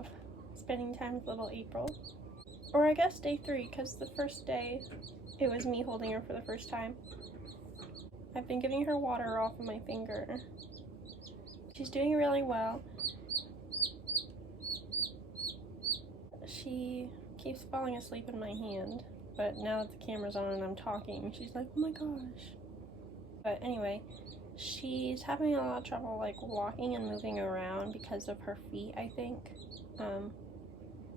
of spending time with little April. Or I guess day 3, because the first day it was me holding her for the first time. I've been giving her water off of my finger. She's doing really well. She keeps falling asleep in my hand, but now that the camera's on and I'm talking, she's like, oh my gosh. But anyway, she's having a lot of trouble like walking and moving around because of her feet, I think.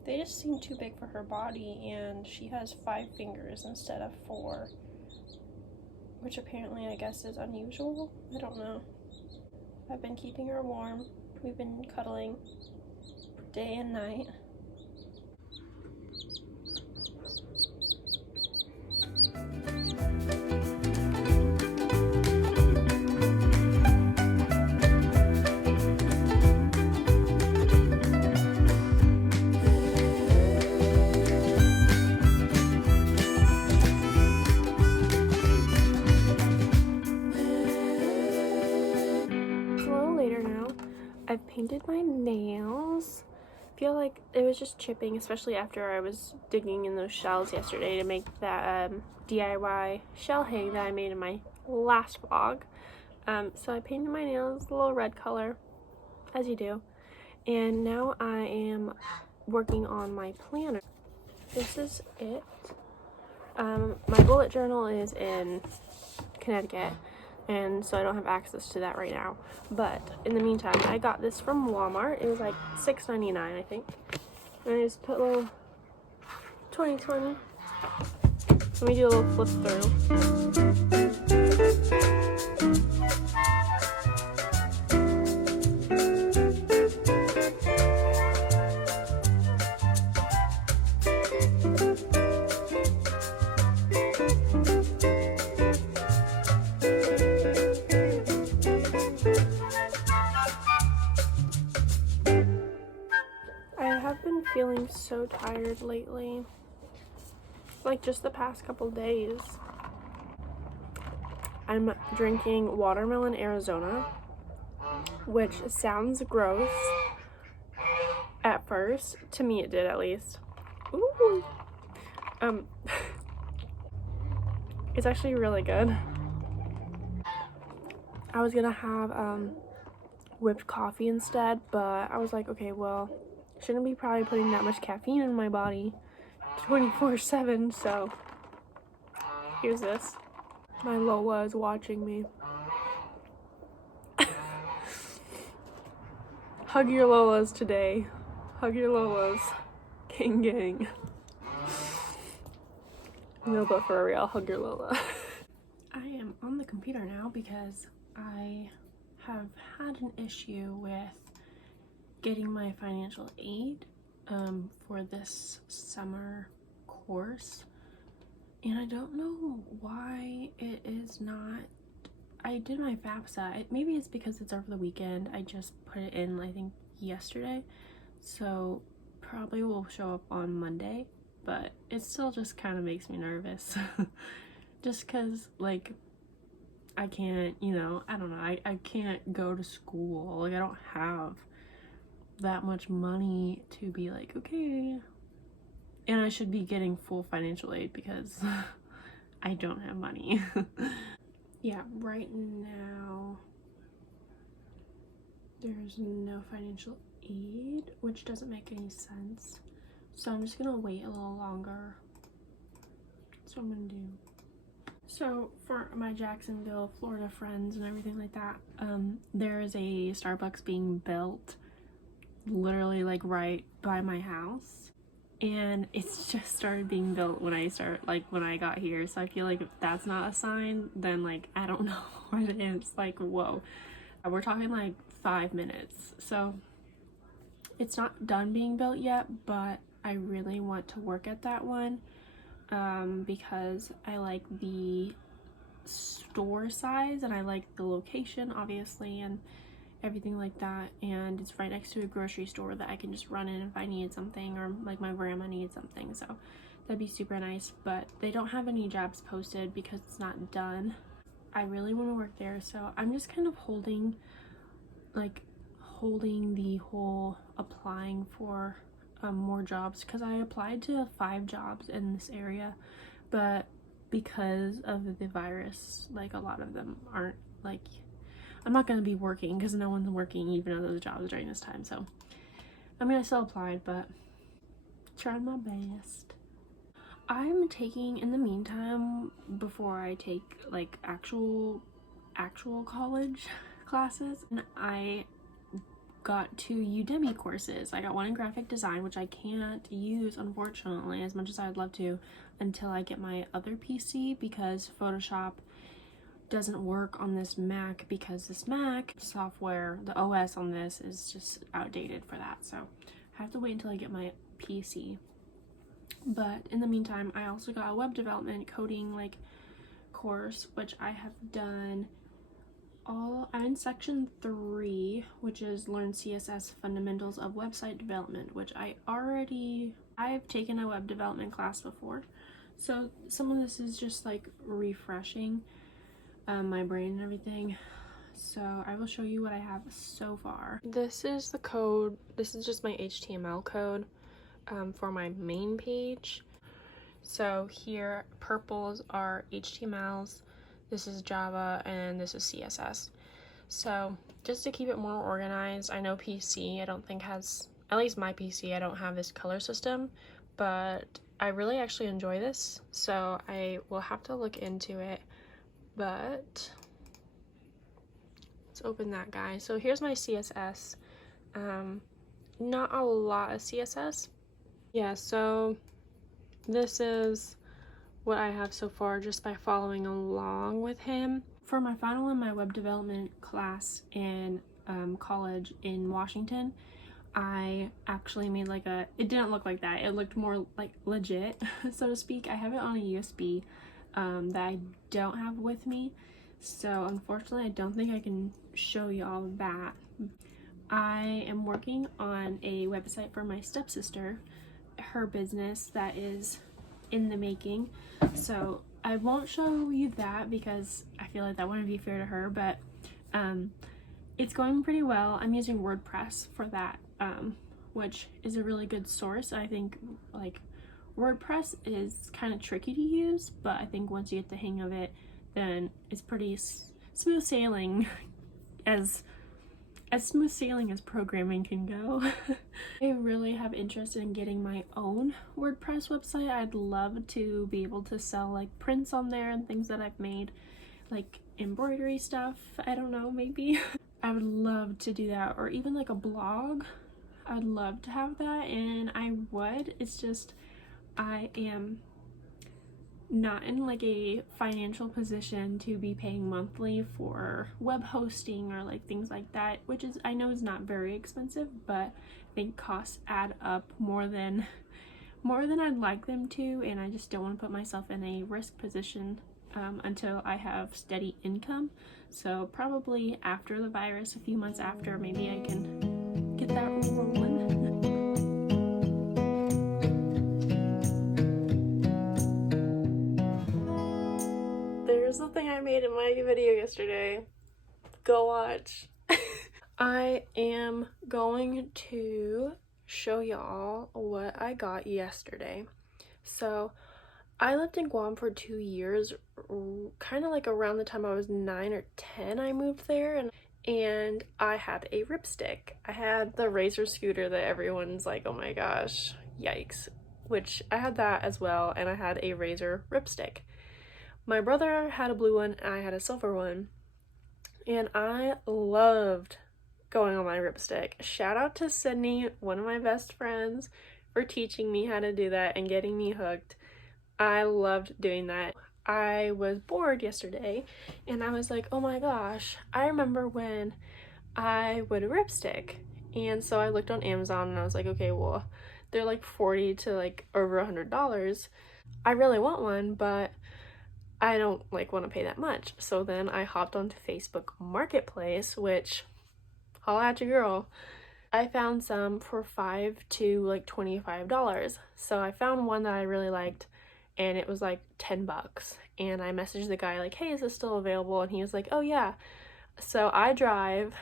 They just seem too big for her body, and she has 5 fingers instead of 4, which apparently I guess is unusual. I don't know. I've been keeping her warm. We've been cuddling day and night. I've painted my nails. I feel like it was just chipping, especially after I was digging in those shells yesterday to make that DIY shell hang that I made in my last vlog. So I painted my nails a little red color, as you do. And now I am working on my planner. This is it. My bullet journal is in Connecticut, and so I don't have access to that right now. But in the meantime, I got this from Walmart. It was like $6.99, I think. And I just put a little 2020. Let me do a little flip through. Feeling so tired lately, like just the past couple days. I'm drinking watermelon Arizona, which sounds gross at first. To me it did, at least. Ooh. It's actually really good. I was gonna have whipped coffee instead, but I was like, okay, well, shouldn't be probably putting that much caffeine in my body 24/7, so here's this. My Lola is watching me. Hug your Lolas today. Hug your Lolas. Gang gang. No, but for real, hug your Lola. I am on the computer now because I have had an issue with getting my financial aid for this summer course, and I don't know why it is not. I did my FAFSA. Maybe it's because it's over the weekend. I just put it in, I think, yesterday, so probably will show up on Monday, but it still just kind of makes me nervous. Just because, like, I can't, you know, I don't know, I can't go to school. Like, I don't have that much money to be like, okay, and I should be getting full financial aid because I don't have money. Yeah, right now there's no financial aid, which doesn't make any sense, so I'm just gonna wait a little longer. That's what I'm gonna do. So for my Jacksonville, Florida friends and everything like that, there is a Starbucks being built literally like right by my house, and it's just started being built when I got here, so I feel like if that's not a sign, then like I don't know what it is. Like, whoa, we're talking like 5 minutes, so it's not done being built yet, but I really want to work at that one because I like the store size and I like the location, obviously, and everything like that, and it's right next to a grocery store that I can just run in if I need something, or like my grandma needs something, so that'd be super nice. But they don't have any jobs posted because it's not done. I really want to work there, so I'm just kind of holding the whole applying for more jobs, because I applied to 5 jobs in this area, but because of the virus, like a lot of them aren't, like, I'm not going to be working because no one's working even at those jobs during this time. So I mean, I still applied, but tried my best. I'm taking, in the meantime, before I take like actual college classes, and I got 2 Udemy courses. I got one in graphic design, which I can't use, unfortunately, as much as I'd love to, until I get my other PC, because Photoshop doesn't work on this Mac, because this Mac software, the OS on this, is just outdated for that. So I have to wait until I get my PC. But in the meantime, I also got a web development coding like course, which I have done I'm in section 3, which is learn CSS fundamentals of website development, which I've taken a web development class before. So some of this is just like refreshing my brain and everything. So I will show you what I have so far. This is the code. This is just my HTML code for my main page. So here, purples are HTMLs, this is Java, and this is CSS. So just to keep it more organized, I know PC I don't think has, at least my PC, I don't have this color system, but I really actually enjoy this, so I will have to look into it. But let's open that guy. So here's my CSS. Not a lot of CSS. Yeah, so this is what I have so far just by following along with him. For my final in my web development class in college in Washington, I actually made like it didn't look like that. It looked more like legit, so to speak. I have it on a USB that I don't have with me. So unfortunately, I don't think I can show you all of that. I am working on a website for my stepsister, her business that is in the making. So I won't show you that because I feel like that wouldn't be fair to her, but it's going pretty well. I'm using WordPress for that, which is a really good source. I think like WordPress is kind of tricky to use, but I think once you get the hang of it, then it's pretty smooth sailing, as smooth sailing as programming can go. I really have interest in getting my own WordPress website. I'd love to be able to sell like prints on there and things that I've made, like embroidery stuff. I don't know, maybe. I would love to do that, or even like a blog. I'd love to have that, and I would. It's just I am not in like a financial position to be paying monthly for web hosting or like things like that, which is, I know is not very expensive, but I think costs add up more than I'd like them to, and I just don't want to put myself in a risk position until I have steady income. So probably after the virus, a few months after, maybe I can get that rolling. There's something I made in my video yesterday. Go watch. I am going to show y'all what I got yesterday. So I lived in Guam for 2 years, kind of like around the time I was 9 or 10 I moved there, and I had a Ripstick. I had the Razor scooter that everyone's like, oh my gosh, yikes, which I had that as well, and I had a Razor Ripstick. My brother had a blue one, and I had a silver one, and I loved going on my Ripstick. Shout out to Sydney, one of my best friends, for teaching me how to do that and getting me hooked. I loved doing that. I was bored yesterday, and I was like, oh my gosh, I remember when I would Ripstick. And so I looked on Amazon, and I was like, okay, well, they're like $40 to like over $100. I really want one, but I don't like want to pay that much. So then I hopped onto Facebook Marketplace, which, holla at your girl. I found some for $5 to like $25. So I found one that I really liked, and it was like 10 bucks. And I messaged the guy like, hey, is this still available? And he was like, oh yeah. So I drive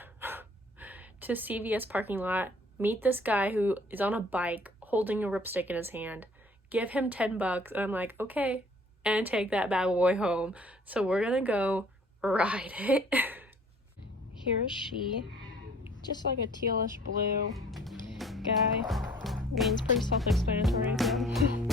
to CVS parking lot, meet this guy who is on a bike holding a ripstick in his hand, give him $10, and I'm like, okay, and take that bad boy home. So we're gonna go ride it. Here's she, just like a tealish blue guy. I mean, it's pretty self-explanatory again.